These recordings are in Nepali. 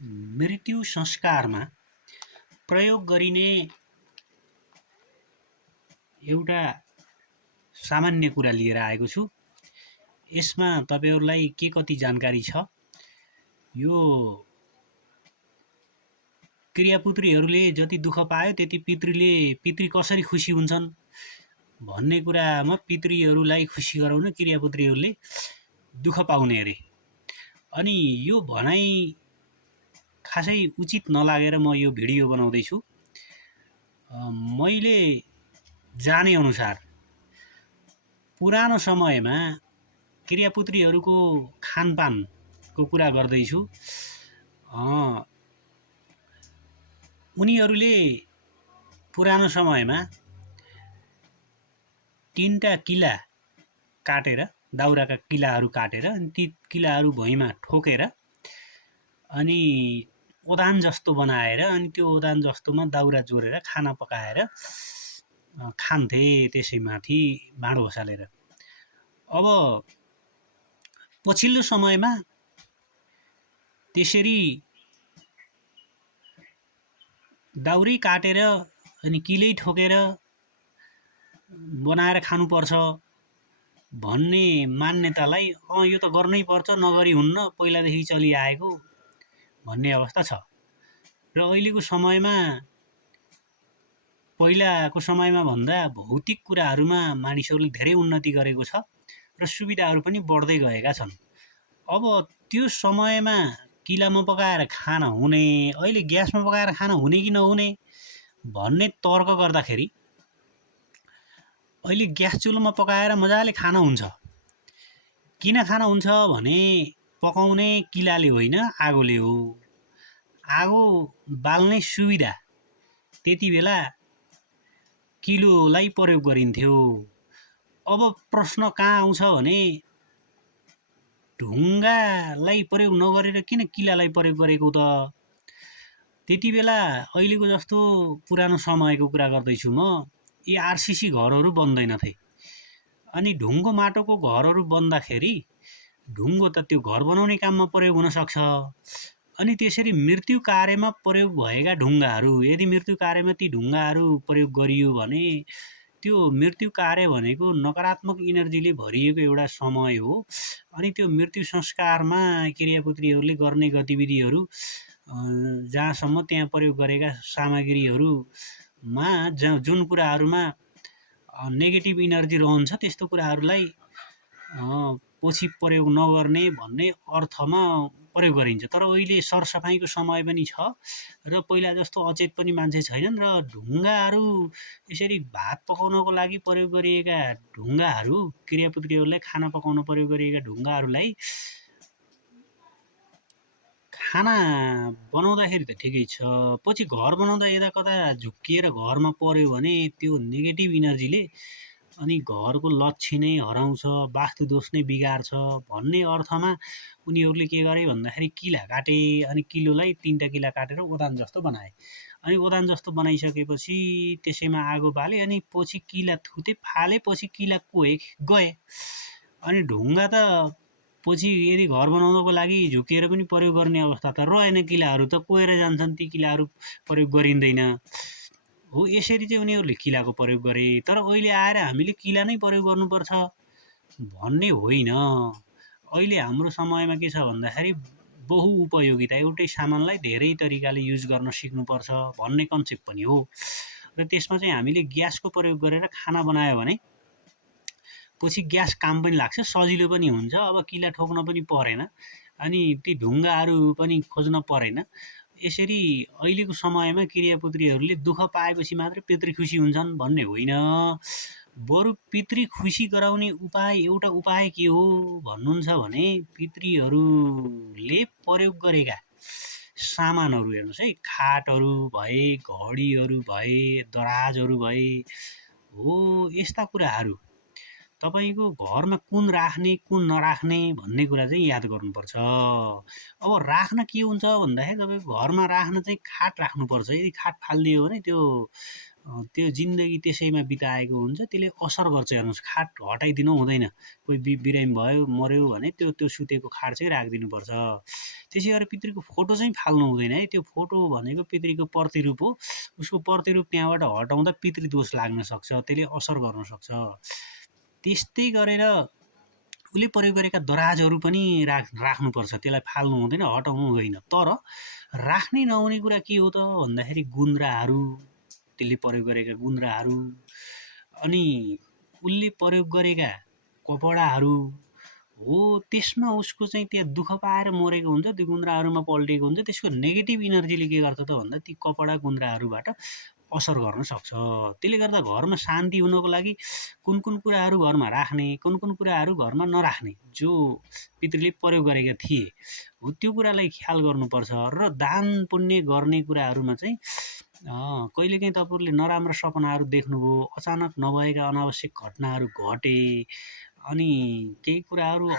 मृत्यु संस्कारमा प्रयोग गरिने एउटा सामान्य कुरा लिएर आएको छु। यसमा तपाईहरुलाई के कति जानकारी छ, यो क्रियापुत्रीहरूले जति दुःख पायो त्यति पितृ कसरी खुसी हुन्छन् भन्ने कुरामा पितृहरूलाई खुसी गराउन क्रियापुत्रीहरूले दुःख पाउने अरे। अनि यो भनाइ खासै उचित नलागेर म यो भिडियो बनाउँदैछु। मैले जाने अनुसार पुरानो समयमा क्रियापुत्रीहरूको खानपानको कुरा गर्दैछु। उनीहरूले पुरानो समयमा 3टा किला काटेर, दाउराका किलाहरू काटेर अनि ती किलाहरू भुइँमा ठोकेर अनि ओदान जस्तो बनाएर अनि त्यो ओदान जस्तोमा दाउरा जोडेर खाना पकाएर खान्थे, त्यसैमाथि भाँडो बसालेर। अब पछिल्लो समयमा त्यसरी दाउरै काटेर अनि किलै ठोकेर बनाएर खानुपर्छ भन्ने मान्यतालाई यो त गर्नै पर्छ, नगरी हुन्न, पहिलादेखि चलिआएको भन्ने अवस्था छ। र अहिलेको समयमा पहिलाको समयमा भन्दा भौतिक कुराहरूमा मानिसहरूले धेरै उन्नति गरेको छ र सुविधाहरू पनि बढ्दै गएका छन्। अब त्यो समयमा किलामा पकाएर खाना हुने, अहिले ग्यासमा पकाएर खाना हुने कि नहुने भन्ने तर्क गर्दाखेरि अहिले ग्यास चुलोमा पकाएर मजाले खाना हुन्छ। किन खाना हुन्छ भने पकाउने किलाले होइन, आगोले हो। आगो बाल्ने सुविधा त्यति बेला किलोलाई प्रयोग गरिन्थ्यो। अब प्रश्न कहाँ आउँछ भने ढुङ्गालाई प्रयोग नगरेर किन किलालाई प्रयोग गरेको त? त्यति बेला अहिलेको जस्तो पुरानो समयको कुरा गर्दैछु म, यी आरसीसी घरहरू बन्दैनथे। अनि ढुङ्गो माटोको घरहरू बन्दाखेरि ढुङ्गो त त्यो घर बनाउने काममा प्रयोग हुन सक्छ। अनि त्यसरी मृत्यु कार्यमा प्रयोग भएका ढुङ्गाहरू, यदि मृत्यु कार्यमा ती ढुङ्गाहरू प्रयोग गरियो भने त्यो मृत्यु कार्य भनेको नकारात्मक इनर्जीले भरिएको एउटा समय हो। अनि त्यो मृत्यु संस्कारमा क्रियापुत्रीहरूले गर्ने गतिविधिहरू जहाँसम्म त्यहाँ प्रयोग गरेका सामग्रीहरूमा जुन कुराहरूमा नेगेटिभ इनर्जी रहन्छ त्यस्तो कुराहरूलाई पछि प्रयोग नगर्ने भन्ने अर्थमा प्रयोग गरिन्छ। तर अहिले सरसफाइको समय पनि छ र पहिला जस्तो अचेत पनि मान्छे छैनन् र ढुङ्गाहरू यसरी भात पकाउनको लागि प्रयोग गरिएका ढुङ्गाहरू, क्रियापुत्रीहरूलाई खाना पकाउन प्रयोग गरिएका ढुङ्गाहरूलाई खाना बनाउँदाखेरि त ठिकै छ, पछि घर बनाउँदा यता कता झुक्किएर घरमा पर्यो भने त्यो नेगेटिभ इनर्जीले अनि घरको लक्ष्मी नै हराउँछ, वास्तु दोष नै बिगार्छ भन्ने अर्थमा उनीहरूले के गरे भन्दाखेरि किला काटे अनि किलोलाई 3टा किला काटेर ओदान जस्तो बनाए। अनि ओदान जस्तो बनाइसकेपछि त्यसैमा आगो बाले अनि पछि किला थुते, फाले, पछि किला कोहे गए। अनि ढुङ्गा त पछि यदि घर बनाउनको लागि झुकेर पनि प्रयोग गर्ने अवस्था त रहेन, किलाहरू त कोहेर जान्छन्, ती किलाहरू प्रयोग गरिँदैन हो। यसरी चाहिँ उनीहरूले किलाको प्रयोग गरे। तर अहिले आएर हामीले किला नै प्रयोग गर्नुपर्छ भन्ने होइन। अहिले हाम्रो समयमा के छ भन्दाखेरि बहुउपयोगिता, एउटै सामानलाई धेरै तरिकाले युज गर्न सिक्नुपर्छ भन्ने कन्सेप्ट पनि हो। र त्यसमा चाहिँ हामीले ग्यासको प्रयोग गरेर खाना बनायो भने पछि ग्यास काम पनि लाग्छ, सजिलो पनि हुन्छ। अब किला ठोक्न पनि परेन अनि ती ढुङ्गाहरू पनि खोज्न परेन। यसरी अहिलेको समयमा क्रियापुत्रीहरूले दुःख पाएपछि मात्रै पितृ खुसी हुन्छन् भन्ने होइन। बरु पितृ खुसी गराउने एउटा उपाय के हो भन्नुहुन्छ भने पितृहरूले प्रयोग गरेका सामानहरू हेर्नुहोस् है, खाटहरू भए, घडीहरू भए, दराजहरू भए हो, यस्ता कुराहरू तपाईको घरमा कुन राख्ने कुन नराख्ने भन्ने कुरा चाहिँ याद गर्नुपर्छ। अब राख्न के हुन्छ भन्दाखेरि तपाईको घरमा राख्न चाहिँ खाट राख्नुपर्छ। यदि खाट फालिदियो भने त्यो त्यो जिन्दगी त्यसैमा बिताएको हुन्छ, त्यसले असर गर्छ हेर्नुहोस्। खाट हटाइदिनु हुँदैन। कोही बिरामी भयो, मऱ्यो भने त्यो सुतेको खाट चाहिँ राखिदिनुपर्छ। त्यसै गरेर पितृको फोटो चाहिँ फाल्नु हुँदैन है। त्यो फोटो भनेको पितृको प्रतिरूप हो। उसको प्रतिरूप त्यहाँबाट हटाउँदा पितृदोष लाग्न सक्छ, त्यसले असर गर्न सक्छ। त्यस्तै गरेर उसले प्रयोग गरेका दराजहरू पनि राख्नुपर्छ, त्यसलाई फाल्नु हुँदैन, हटाउनु हुँदैन। तर राख्नै नहुने कुरा के हो त भन्दाखेरि गुन्द्राहरू, त्यसले प्रयोग गरेका गुन्द्राहरू, अनि उसले प्रयोग गरेका कपडाहरू हो, त्यसमा उसको चाहिँ त्यहाँ दुःख पाएर मरेको हुन्छ, त्यो गुन्द्राहरूमा पल्टेको हुन्छ। त्यसको नेगेटिभ इनर्जीले के गर्छ त भन्दा ती कपडा गुन्द्राहरूबाट असर गर्न सक्छ। त्यसले गर्दा घरमा शान्ति हुनको लागि कुन कुन कुराहरू घरमा राख्ने, कुन कुन कुराहरू घरमा नराख्ने, जो पितृले प्रयोग गरेका थिए हो, त्यो कुरालाई ख्याल गर्नुपर्छ। र दान पुण्य गर्ने कुराहरूमा चाहिँ कहिलेकाहीँ तपाईँहरूले नराम्रो सपनाहरू देख्नुभयो, अचानक नभएका अनावश्यक घटनाहरू घटे, अनि केही कुराहरू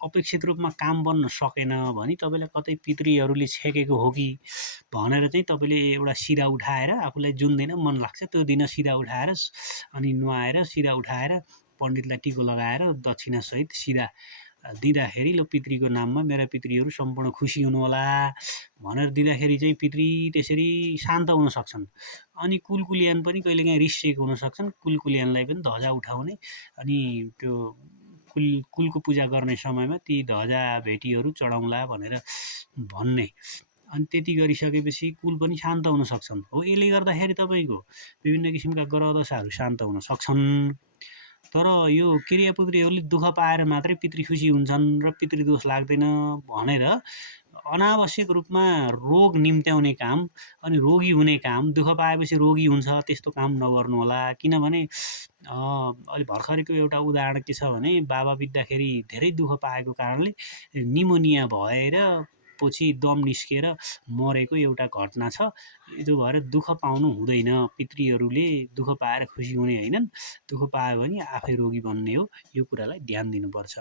अपेक्षित रूपमा काम बन्न सकेन भने तपाईँलाई कतै पितृहरूले छेकेको हो कि भनेर चाहिँ तपाईँले एउटा सिधा उठाएर, आफूलाई जुन दिन मन लाग्छ त्यो दिन सिधा उठाएर, अनि नुहाएर सिधा उठाएर पण्डितलाई टिको लगाएर दक्षिणासहित सिधा दिँदाखेरि, ल पितृको नाममा मेरा पितृहरू सम्पूर्ण खुसी हुनुहोला भनेर दिँदाखेरि चाहिँ पितृ त्यसरी शान्त हुन सक्छन्। अनि कुलकुलियान पनि कहिलेकाहीँ रिसिएको हुन सक्छन्। कुलकुलियानलाई पनि ध्वजा उठाउने, अनि त्यो कुलको पूजा गर्ने समयमा ती ध्वजा भेटीहरू चढाउँला भनेर भन्ने। अनि त्यति गरिसकेपछि कुल पनि शान्त हुन सक्छन् हो। यसले गर्दाखेरि तपाईँको विभिन्न किसिमका ग्रह दशाहरू शान्त हुन सक्छन्। तर यो क्रियापुत्रीहरूले दुःख पाएर मात्रै पितृ खुसी हुन्छन् र पितृदोष लाग्दैन भनेर अनावश्यक रूपमा रोग निम्त्याउने काम, अनि रोगी हुने काम, दुःख पाएपछि रोगी हुन्छ त्यस्तो काम नगर्नु होला। किनभने अहिले भर्खरैको एउटा उदाहरण के छ भने, बाबा बित्दाखेरि धेरै दुःख पाएको कारणले निमोनिया भएर पछि दम निस्किएर मरेको एउटा घटना छ। त्यो भएर दुःख पाउनु हुँदैन। पितृहरूले दुःख पाएर खुसी हुने होइनन्, दुःख पायो भने आफै रोगी बन्ने हो। यो कुरालाई ध्यान दिनुपर्छ।